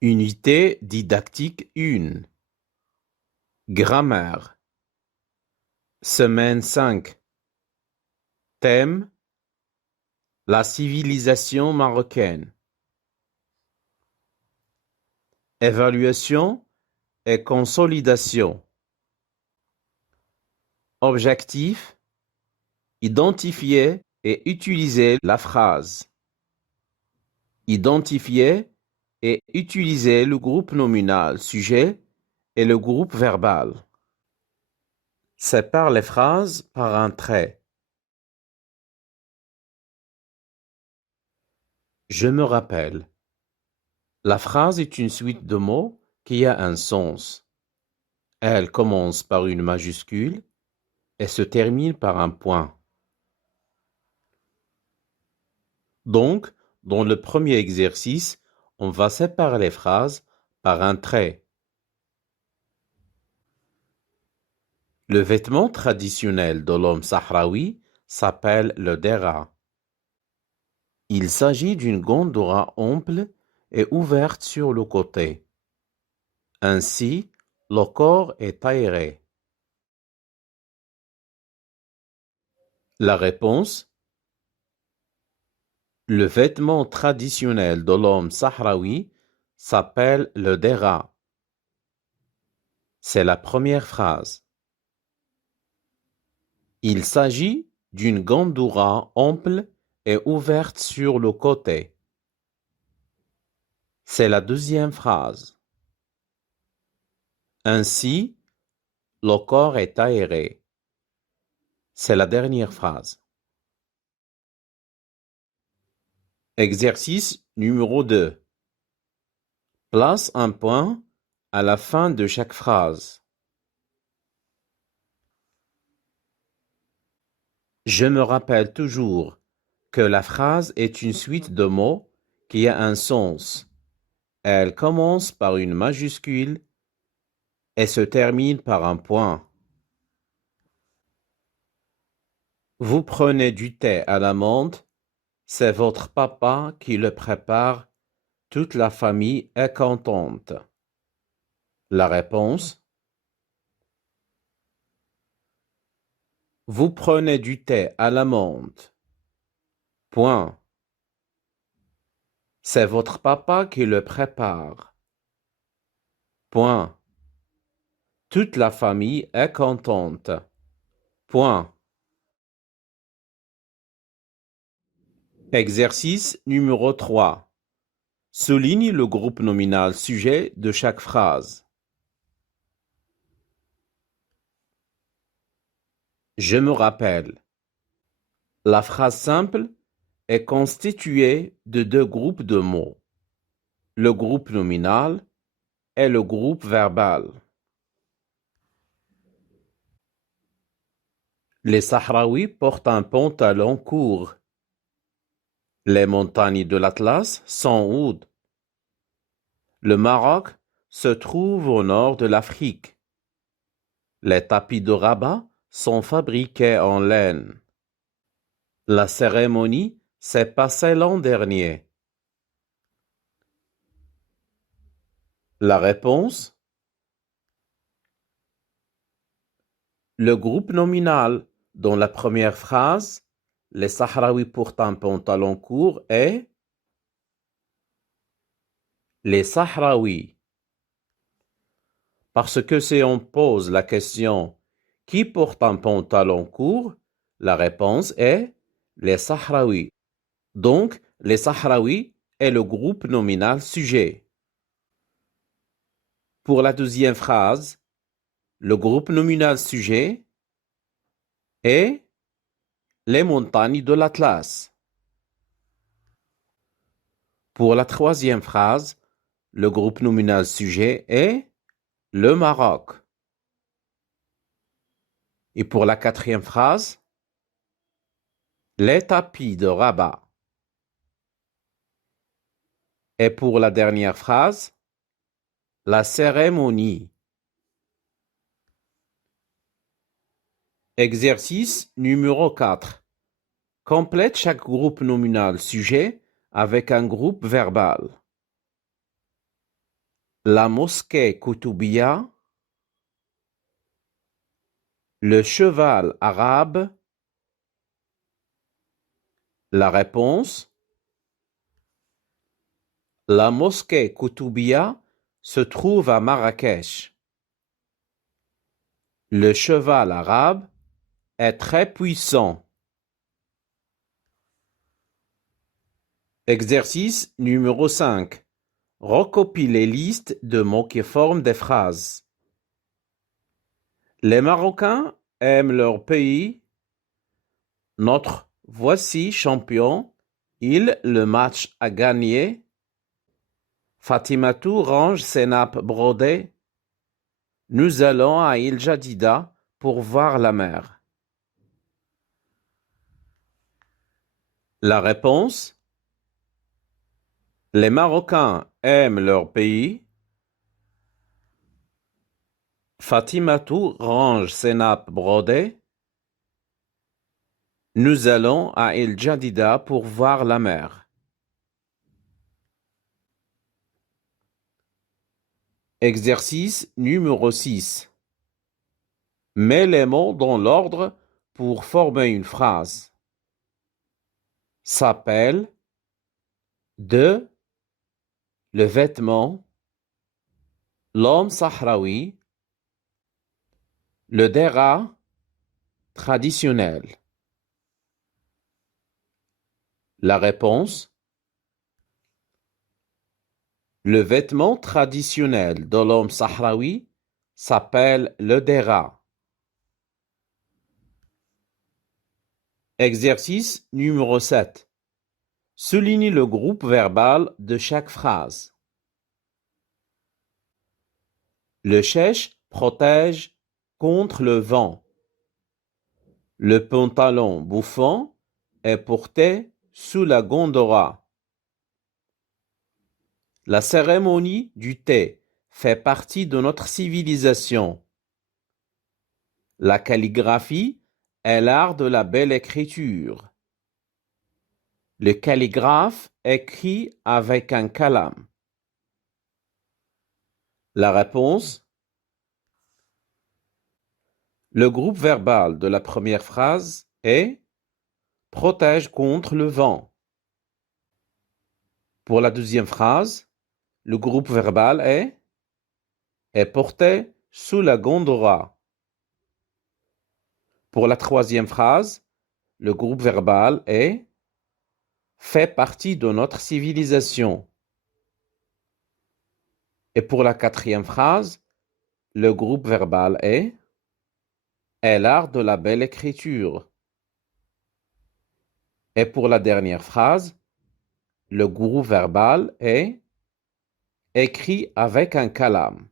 Unité didactique 1. Grammaire. Semaine 5. Thème: la civilisation marocaine. Évaluation et consolidation. Objectif: identifier et utiliser la phrase. Identifier et utiliser le groupe nominal sujet et le groupe verbal. Sépare les phrases par un trait. Je me rappelle. La phrase est une suite de mots qui a un sens. Elle commence par une majuscule et se termine par un point. Donc, dans le premier exercice, on va séparer les phrases par un trait. Le vêtement traditionnel de l'homme sahraoui s'appelle le dera. Il s'agit d'une gondora ample et ouverte sur le côté. Ainsi, le corps est aéré. La réponse: le vêtement traditionnel de l'homme sahraoui s'appelle le dera. C'est la première phrase. Il s'agit d'une gandoura ample et ouverte sur le côté. C'est la deuxième phrase. Ainsi, le corps est aéré. C'est la dernière phrase. Exercice numéro 2. Place un point à la fin de chaque phrase. Je me rappelle toujours que la phrase est une suite de mots qui a un sens. Elle commence par une majuscule et se termine par un point. Vous prenez du thé à la menthe, c'est votre papa qui le prépare, toute la famille est contente. La réponse: vous prenez du thé à la menthe. Point. C'est votre papa qui le prépare. Point. Toute la famille est contente. Point. Exercice numéro 3. Souligne le groupe nominal sujet de chaque phrase. Je me rappelle. La phrase simple est constituée de deux groupes de mots, le groupe nominal et le groupe verbal. Les Sahraouis portent un pantalon court. Les montagnes de l'Atlas sont hautes. Le Maroc se trouve au nord de l'Afrique. Les tapis de Rabat sont fabriqués en laine. La cérémonie s'est passée l'an dernier. La réponse: le groupe nominal dans la première phrase, les Sahraouis portent un pantalon court, est les Sahraouis. Parce que si on pose la question qui porte un pantalon court, la réponse est les Sahraouis. Donc, les Sahraouis est le groupe nominal sujet. Pour la deuxième phrase, le groupe nominal sujet est les montagnes de l'Atlas. Pour la troisième phrase, le groupe nominal sujet est le Maroc. Et pour la quatrième phrase, les tapis de Rabat. Et pour la dernière phrase, la cérémonie. Exercice numéro 4. Complète chaque groupe nominal sujet avec un groupe verbal. La mosquée Koutoubia, le cheval arabe. La réponse: la mosquée Koutoubia se trouve à Marrakech. Le cheval arabe est très puissant. Exercice numéro 5. Recopie les listes de mots qui forment des phrases. Les Marocains aiment leur pays. Notre voici champion. Il le match a gagné. Fatimatou range ses nappes brodées. Nous allons à Il Jadida pour voir la mer. La réponse: les Marocains aiment leur pays. Fatimatou range ses nappes brodées. Nous allons à Il Jadida pour voir la mer. Exercice numéro 6. Mets les mots dans l'ordre pour former une phrase. S'appelle, de, le vêtement, l'homme sahraoui, le dera, traditionnel. La réponse: le vêtement traditionnel de l'homme sahraoui s'appelle le dera. Exercice numéro 7. Souligne le groupe verbal de chaque phrase. Le chèche protège contre le vent. Le pantalon bouffant est porté sous la gondora. La cérémonie du thé fait partie de notre civilisation. La calligraphie est l'art de la belle écriture. Le calligraphe écrit avec un kalam. La réponse: le groupe verbal de la première phrase est « protège contre le vent ». Pour la deuxième phrase, le groupe verbal est porté sous la gondora. Pour la troisième phrase, le groupe verbal est fait partie de notre civilisation. Et pour la quatrième phrase, le groupe verbal est l'art de la belle écriture. Et pour la dernière phrase, le groupe verbal est écrit avec un kalam.